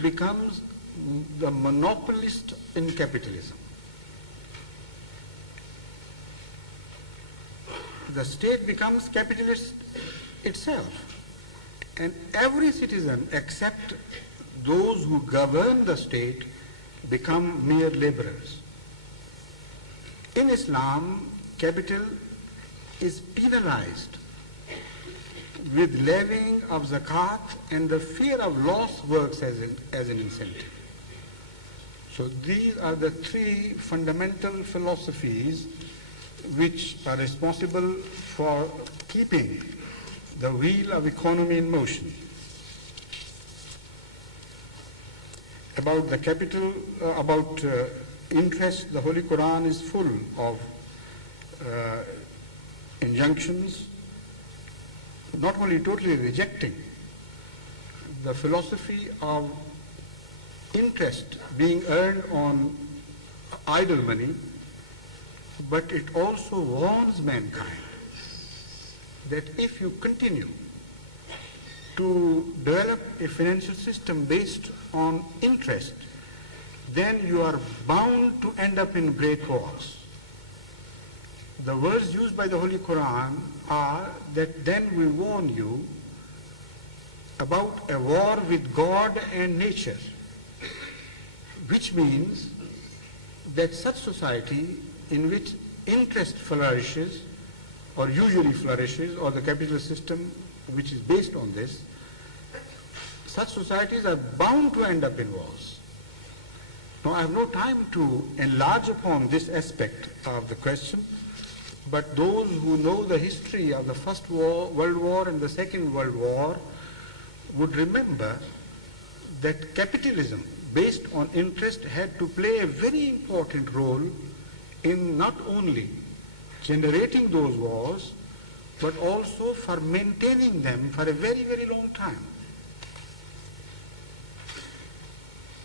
becomes the monopolist in capitalism. The state becomes capitalist itself, and every citizen except those who govern the state become mere laborers. In Islam, capital is penalized with levying of zakat, and the fear of loss works as an incentive. So these are the three fundamental philosophies which are responsible for keeping the wheel of economy in motion. About the capital, about interest, the Holy Quran is full of injunctions, not only totally rejecting the philosophy of interest being earned on idle money, but it also warns mankind that if you continue to develop a financial system based on interest, then you are bound to end up in great wars. The words used by the Holy Quran are that then we warn you about a war with God and nature, which means that such society in which interest flourishes, or usually flourishes, or the capitalist system which is based on this, such societies are bound to end up in wars. Now, I have no time to enlarge upon this aspect of the question, but those who know the history of the First World War and the Second World War would remember that capitalism based on interest had to play a very important role in not only generating those wars, but also for maintaining them for a very, very long time.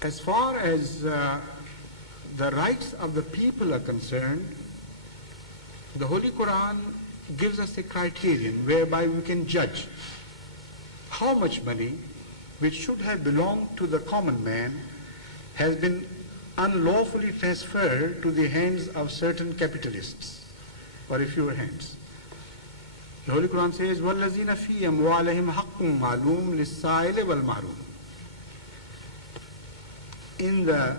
As far as the rights of the people are concerned, the Holy Quran gives us a criterion whereby we can judge how much money which should have belonged to the common man has been unlawfully transferred to the hands of certain capitalists, or a few hands. The Holy Quran says, وَالَّذِينَ فِي أَمْوَالِهِمْ حَقٌّ مَعْلُومٌ لِلسَّائِلِ وَالْمَحْرُومِ. In a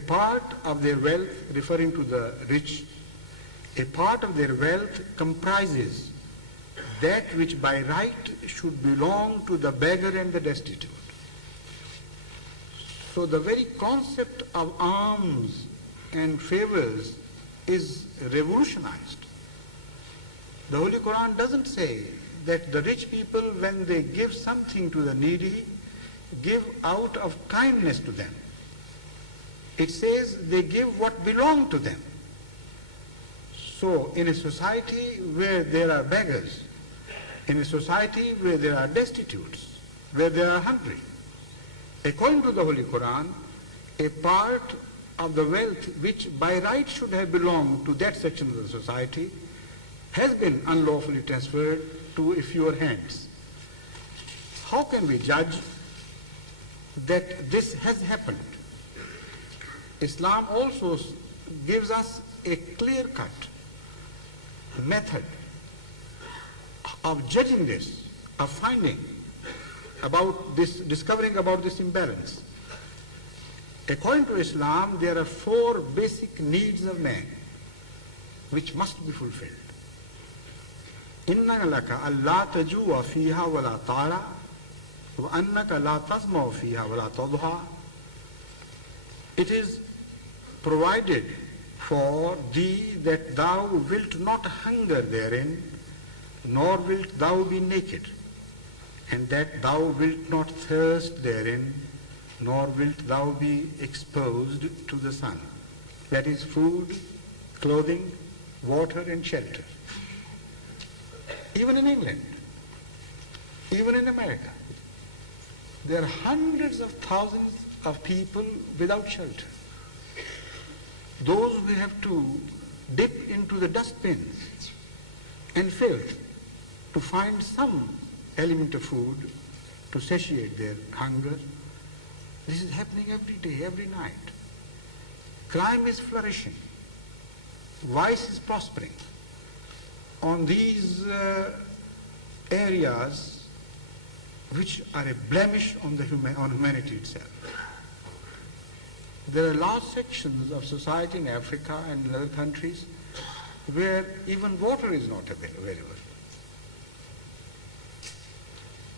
part of their wealth, referring to the rich, a part of their wealth comprises that which by right should belong to the beggar and the destitute. So the very concept of alms and favors is revolutionized. The Holy Quran doesn't say that the rich people, when they give something to the needy, give out of kindness to them. It says they give what belongs to them. So in a society where there are beggars, in a society where there are destitutes, where there are hungry, according to the Holy Quran, a part of the wealth which by right should have belonged to that section of the society has been unlawfully transferred to a fewer hands. How can we judge that this has happened? Islam also gives us a clear-cut method of judging this, of finding about this, discovering about this imbalance. According to Islam, there are 4 basic needs of man which must be fulfilled. إِنَّ لَكَ أَلَّا تَجُوَ فِيهَا وَلَا طَارَ وَأَنَّكَ لَا تَظْمَوْ فِيهَا وَلَا تَضْحَى. It is provided for thee that thou wilt not hunger therein, nor wilt thou be naked, and that thou wilt not thirst therein, nor wilt thou be exposed to the sun. That is food, clothing, water and shelter. Even in England, even in America, there are hundreds of thousands of people without shelter. Those who have to dip into the dustbins and filth to find some element of food, to satiate their hunger. This is happening every day, every night. Crime is flourishing. Vice is prospering. On these areas which are a blemish on humanity itself. There are large sections of society in Africa and in other countries where even water is not available.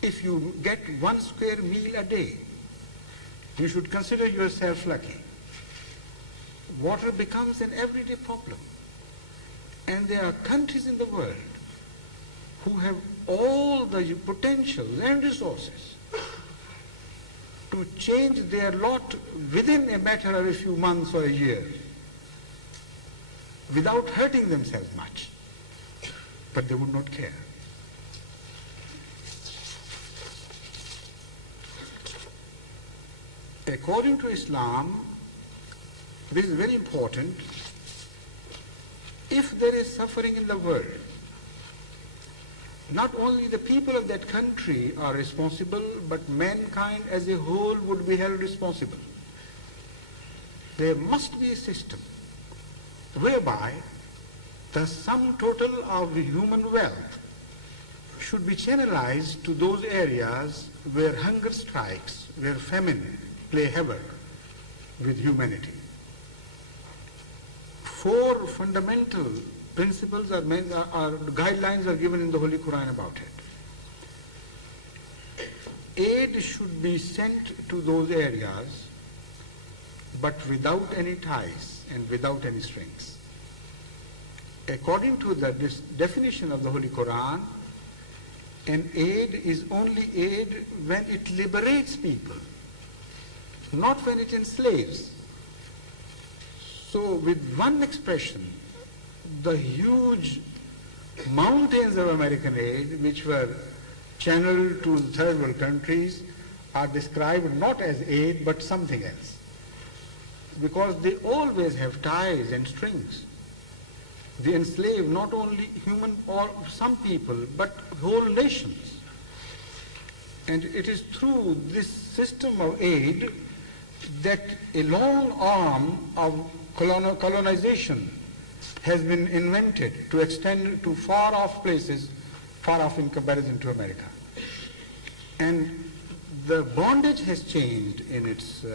If you get 1 square meal a day, you should consider yourself lucky. Water becomes an everyday problem. And there are countries in the world who have all the potentials and resources to change their lot within a matter of a few months or a year without hurting themselves much. But they would not care. According to Islam, this is very important. If there is suffering in the world, not only the people of that country are responsible, but mankind as a whole would be held responsible. There must be a system whereby the sum total of human wealth should be channelized to those areas where hunger strikes, where famine play havoc with humanity. 4 fundamental principles guidelines are given in the Holy Quran about it. Aid should be sent to those areas, but without any ties and without any strings. According to this definition of the Holy Quran, an aid is only aid when it liberates people, not when it enslaves. So with one expression, the huge mountains of American aid, which were channeled to third world countries, are described not as aid but something else, because they always have ties and strings. They enslave not only human or some people, but whole nations. And it is through this system of aid that a long arm of colonization has been invented to extend to far off places, far off in comparison to America. And the bondage has changed in its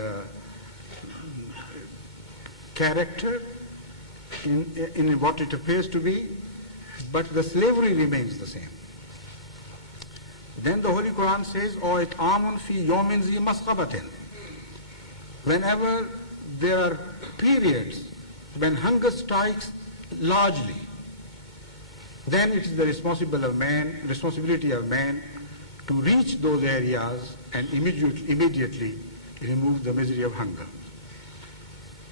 character, in what it appears to be, but the slavery remains the same. Then the Holy Quran says, "O it'amun fi yawmin zi masqabatin." Whenever there are periods when hunger strikes largely, then it is the responsibility of man to reach those areas and immediately remove the misery of hunger.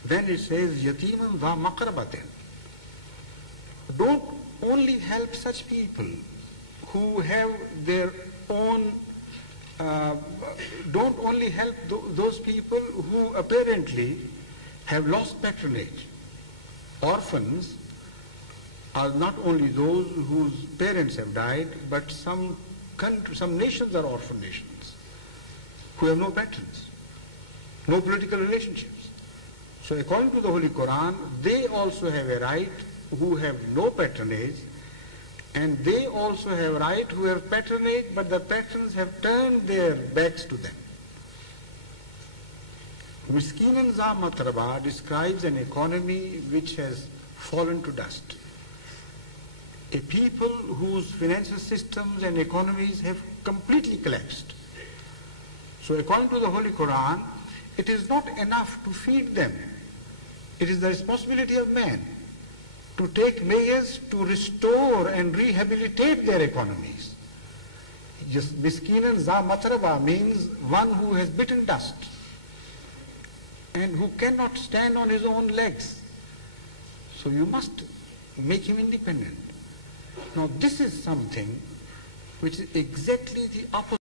Then it says, "Yatiman dha maqrabatin." Don't only help such people who have their own, don't only help those people who apparently have lost patronage. Orphans are not only those whose parents have died, but some nations are orphan nations who have no patrons, no political relationships. So according to the Holy Quran, they also have a right who have no patronage, and they also have a right who have patronage, but the patrons have turned their backs to them. Miskinan za matraba describes an economy which has fallen to dust. A people whose financial systems and economies have completely collapsed. So according to the Holy Quran, it is not enough to feed them. It is the responsibility of man to take measures to restore and rehabilitate their economies. Just miskinan za matraba means one who has bitten dust and who cannot stand on his own legs. So you must make him independent. Now this is something which is exactly the opposite